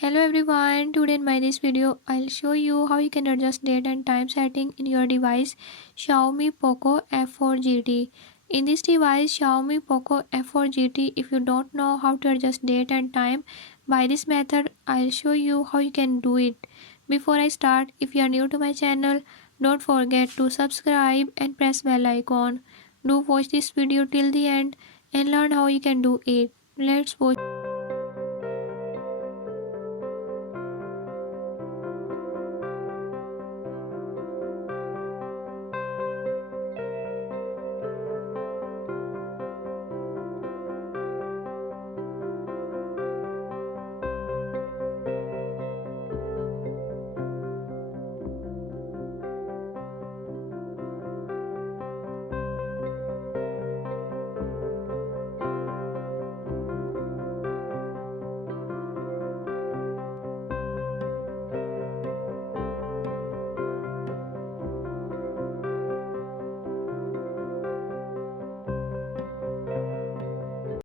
Hello everyone, today in my this video I'll show you how you can adjust date and time setting in your device Xiaomi POCO F4 GT. In this device Xiaomi POCO F4 GT, if you don't know how to adjust date and time by this method, I'll show you how you can do it. Before I start, if you are new to my channel, don't forget to subscribe and press bell icon. Do watch this video till the end and learn how you can do it. Let's watch.